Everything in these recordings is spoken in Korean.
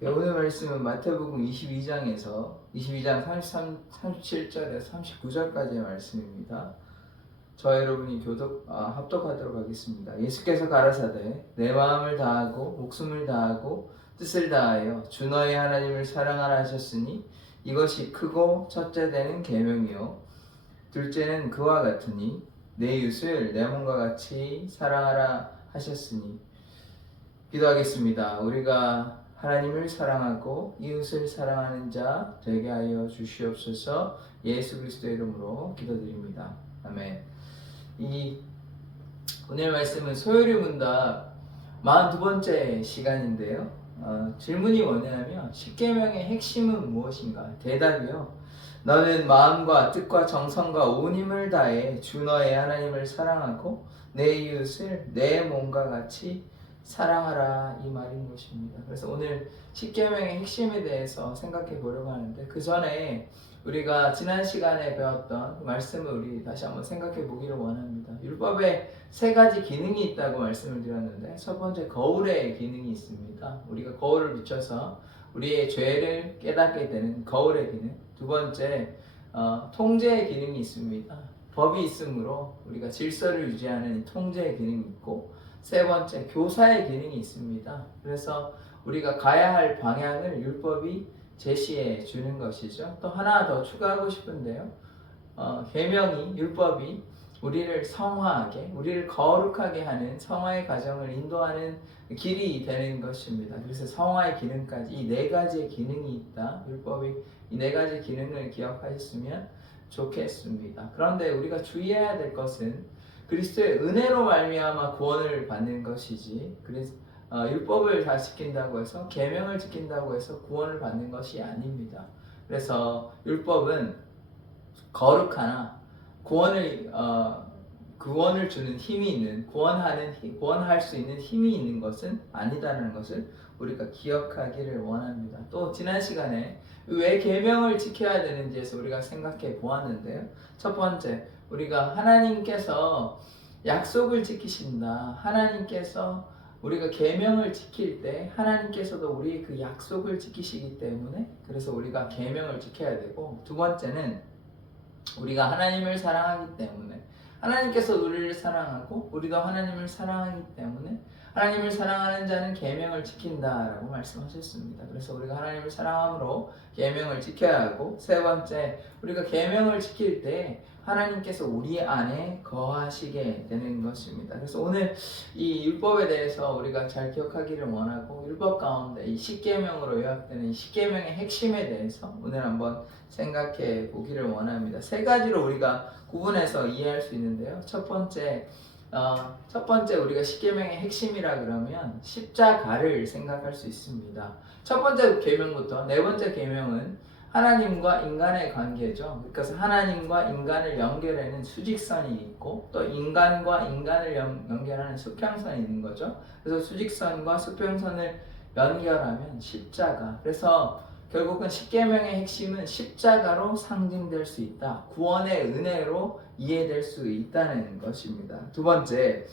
네, 오늘 말씀은 마태복음 22장 37절에서 39절까지의 말씀입니다. 저와 여러분이 합독하도록 하겠습니다. 예수께서 가라사대 내 마음을 다하고 목숨을 다하고 뜻을 다하여 주 너의 하나님을 사랑하라 하셨으니 이것이 크고 첫째 되는 계명이요 둘째는 그와 같으니 내 이웃을 내 몸과 같이 사랑하라 하셨으니. 기도하겠습니다. 우리가 하나님을 사랑하고 이웃을 사랑하는 자 되게 하여 주시옵소서. 예수 그리스도의 이름으로 기도드립니다. 아멘. 이 오늘 말씀은 소요리 문답 42번째 시간인데요. 질문이 뭐냐면 십계명의 핵심은 무엇인가? 대답이요. 너는 마음과 뜻과 정성과 온 힘을 다해 주 너의 하나님을 사랑하고 내 이웃을 내 몸과 같이 사랑하라, 이 말인 것입니다. 그래서 오늘 십계명의 핵심에 대해서 생각해 보려고 하는데, 그 전에 우리가 지난 시간에 배웠던 말씀을 우리 다시 한번 생각해 보기를 원합니다. 율법에 세 가지 기능이 있다고 말씀을 드렸는데, 첫 번째 거울의 기능이 있습니다. 우리가 거울을 비춰서 우리의 죄를 깨닫게 되는 거울의 기능. 두 번째 통제의 기능이 있습니다. 법이 있으므로 우리가 질서를 유지하는 통제의 기능이 있고, 세 번째 교사의 기능이 있습니다. 그래서 우리가 가야 할 방향을 율법이 제시해 주는 것이죠. 또 하나 더 추가하고 싶은데요. 계명이, 율법이 우리를 성화하게, 우리를 거룩하게 하는 성화의 과정을 인도하는 길이 되는 것입니다. 그래서 성화의 기능까지 이 네 가지의 기능이 있다. 율법이 이 네 가지 기능을 기억하셨으면 좋겠습니다. 그런데 우리가 주의해야 될 것은 그리스도의 은혜로 말미암아 구원을 받는 것이지, 그래서 율법을 다 지킨다고 해서, 계명을 지킨다고 해서 구원을 받는 것이 아닙니다. 그래서 율법은 거룩하나 구원을 주는 힘이 있는, 구원할 수 있는 힘이 있는 것은 아니다라는 것을 우리가 기억하기를 원합니다. 또 지난 시간에 왜 계명을 지켜야 되는지에서 우리가 생각해 보았는데요. 첫 번째, 우리가 하나님께서 약속을 지키신다. 하나님께서 우리가 계명을 지킬 때 하나님께서도 우리의 그 약속을 지키시기 때문에, 그래서 우리가 계명을 지켜야 되고, 두 번째는 우리가 하나님을 사랑하기 때문에, 하나님께서 우리를 사랑하고 우리도 하나님을 사랑하기 때문에 하나님을 사랑하는 자는 계명을 지킨다라고 말씀하셨습니다. 그래서 우리가 하나님을 사랑함으로 계명을 지켜야 하고, 세 번째, 우리가 계명을 지킬 때 하나님께서 우리 안에 거하시게 되는 것입니다. 그래서 오늘 이 율법에 대해서 우리가 잘 기억하기를 원하고, 율법 가운데 이 십계명으로 요약되는 이 십계명의 핵심에 대해서 오늘 한번 생각해 보기를 원합니다. 세 가지로 우리가 구분해서 이해할 수 있는데요. 첫 번째 우리가 십계명의 핵심이라 그러면 십자가를 생각할 수 있습니다. 첫 번째 계명부터 네 번째 계명은 하나님과 인간의 관계죠. 그래서 하나님과 인간을 연결하는 수직선이 있고, 또 인간과 인간을 연결하는 수평선이 있는 거죠. 그래서 수직선과 수평선을 연결하면 십자가. 그래서 결국은 십계명의 핵심은 십자가로 상징될 수 있다. 구원의 은혜로 이해될 수 있다는 것입니다. 두 번째,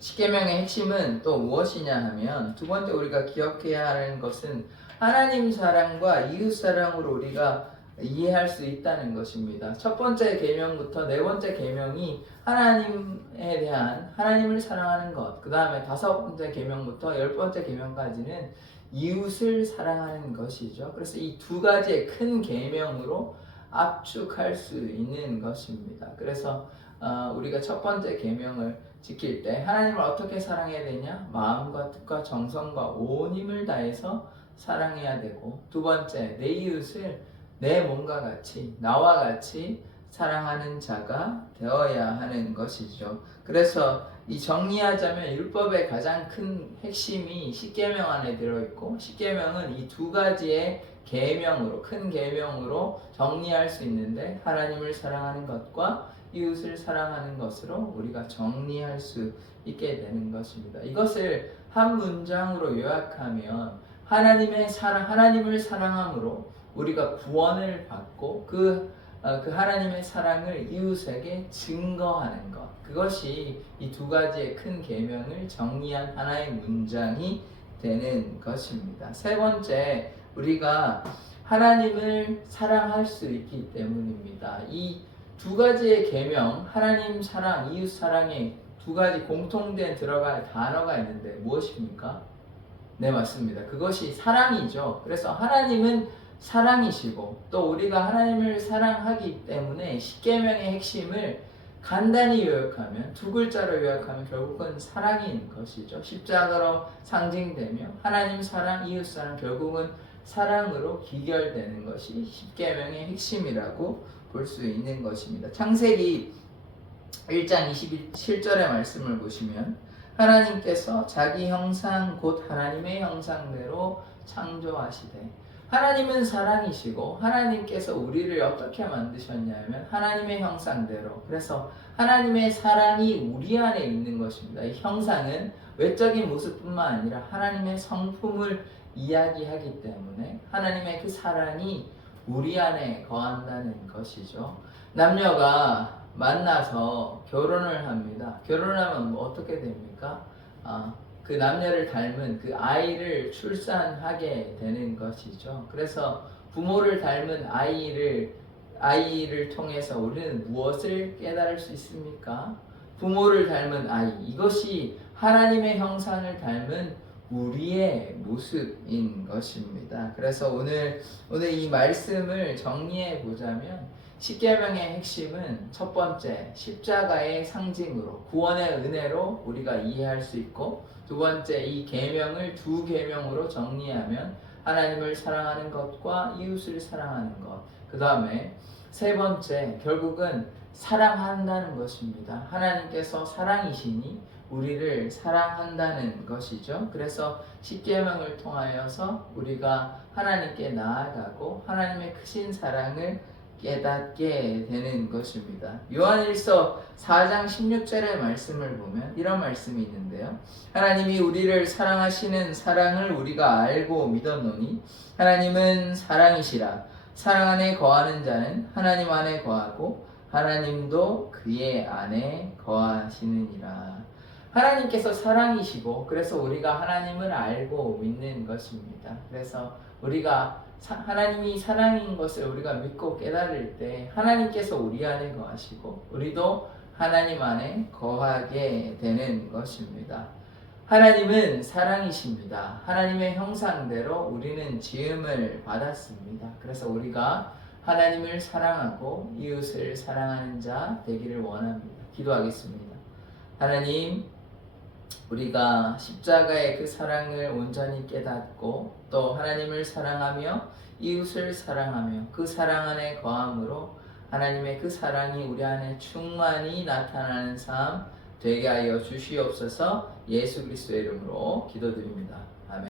십계명의 핵심은 또 무엇이냐 하면, 두 번째 우리가 기억해야 하는 것은 하나님 사랑과 이웃 사랑으로 우리가 이해할 수 있다는 것입니다. 첫 번째 계명부터 네 번째 계명이 하나님에 대한, 하나님을 사랑하는 것, 그 다음에 다섯 번째 계명부터 열 번째 계명까지는 이웃을 사랑하는 것이죠. 그래서 이 두 가지의 큰 계명으로 압축할 수 있는 것입니다. 그래서 우리가 첫 번째 계명을 지킬 때 하나님을 어떻게 사랑해야 되냐? 마음과 뜻과 정성과 온 힘을 다해서 사랑해야 되고, 두 번째, 내 이웃을 내 몸과 같이, 나와 같이 사랑하는 자가 되어야 하는 것이죠. 그래서 이 정리하자면 율법의 가장 큰 핵심이 십계명 안에 들어있고, 십계명은 이 두 가지의 계명으로, 큰 계명으로 정리할 수 있는데, 하나님을 사랑하는 것과 이웃을 사랑하는 것으로 우리가 정리할 수 있게 되는 것입니다. 이것을 한 문장으로 요약하면, 하나님을 사랑함으로 우리가 구원을 받고 그 하나님의 사랑을 이웃에게 증거하는 것, 그것이 이 두 가지의 큰 계명을 정리한 하나의 문장이 되는 것입니다. 세 번째, 우리가 하나님을 사랑할 수 있기 때문입니다. 이 두 가지의 계명, 하나님 사랑, 이웃 사랑에 두 가지 공통된 들어갈 단어가 있는데 무엇입니까? 네, 맞습니다. 그것이 사랑이죠. 그래서 하나님은 사랑이시고 또 우리가 하나님을 사랑하기 때문에 십계명의 핵심을 간단히 요약하면, 두 글자로 요약하면 결국은 사랑인 것이죠. 십자가로 상징되며 하나님 사랑, 이웃 사랑, 결국은 사랑으로 기결되는 것이 십계명의 핵심이라고 볼 수 있는 것입니다. 창세기 1장 27절의 말씀을 보시면 하나님께서 자기 형상 곧 하나님의 형상대로 창조하시되, 하나님은 사랑이시고 하나님께서 우리를 어떻게 만드셨냐면 하나님의 형상대로, 그래서 하나님의 사랑이 우리 안에 있는 것입니다. 이 형상은 외적인 모습뿐만 아니라 하나님의 성품을 이야기하기 때문에 하나님의 그 사랑이 우리 안에 거한다는 것이죠. 남녀가 만나서 결혼을 합니다. 결혼하면 뭐 어떻게 됩니까? 그 남녀를 닮은 그 아이를 출산하게 되는 것이죠. 그래서 부모를 닮은 아이를 통해서 우리는 무엇을 깨달을 수 있습니까? 부모를 닮은 아이, 이것이 하나님의 형상을 닮은 우리의 모습인 것입니다. 그래서 오늘 이 말씀을 정리해 보자면, 십계명의 핵심은 첫 번째, 십자가의 상징으로 구원의 은혜로 우리가 이해할 수 있고, 두 번째, 이 계명을 두 계명으로 정리하면 하나님을 사랑하는 것과 이웃을 사랑하는 것, 그 다음에 세 번째, 결국은 사랑한다는 것입니다. 하나님께서 사랑이시니 우리를 사랑한다는 것이죠. 그래서 십계명을 통하여서 우리가 하나님께 나아가고 하나님의 크신 사랑을 깨닫게 되는 것입니다. 요한일서 4장 16절의 말씀을 보면 이런 말씀이 있는데요. 하나님이 우리를 사랑하시는 사랑을 우리가 알고 믿었노니 하나님은 사랑이시라. 사랑 안에 거하는 자는 하나님 안에 거하고 하나님도 그의 안에 거하시느니라. 하나님께서 사랑이시고 그래서 우리가 하나님을 알고 믿는 것입니다. 그래서 우리가 하나님이 사랑인 것을 우리가 믿고 깨달을 때 하나님께서 우리 안에 거하시고 우리도 하나님 안에 거하게 되는 것입니다. 하나님은 사랑이십니다. 하나님의 형상대로 우리는 지음을 받았습니다. 그래서 우리가 하나님을 사랑하고 이웃을 사랑하는 자 되기를 원합니다. 기도하겠습니다. 하나님, 우리가 십자가의 그 사랑을 온전히 깨닫고 또 하나님을 사랑하며 이웃을 사랑하며 그 사랑 안에 거함으로 하나님의 그 사랑이 우리 안에 충만히 나타나는 삶 되게 하여 주시옵소서. 예수 그리스도의 이름으로 기도드립니다. 아멘.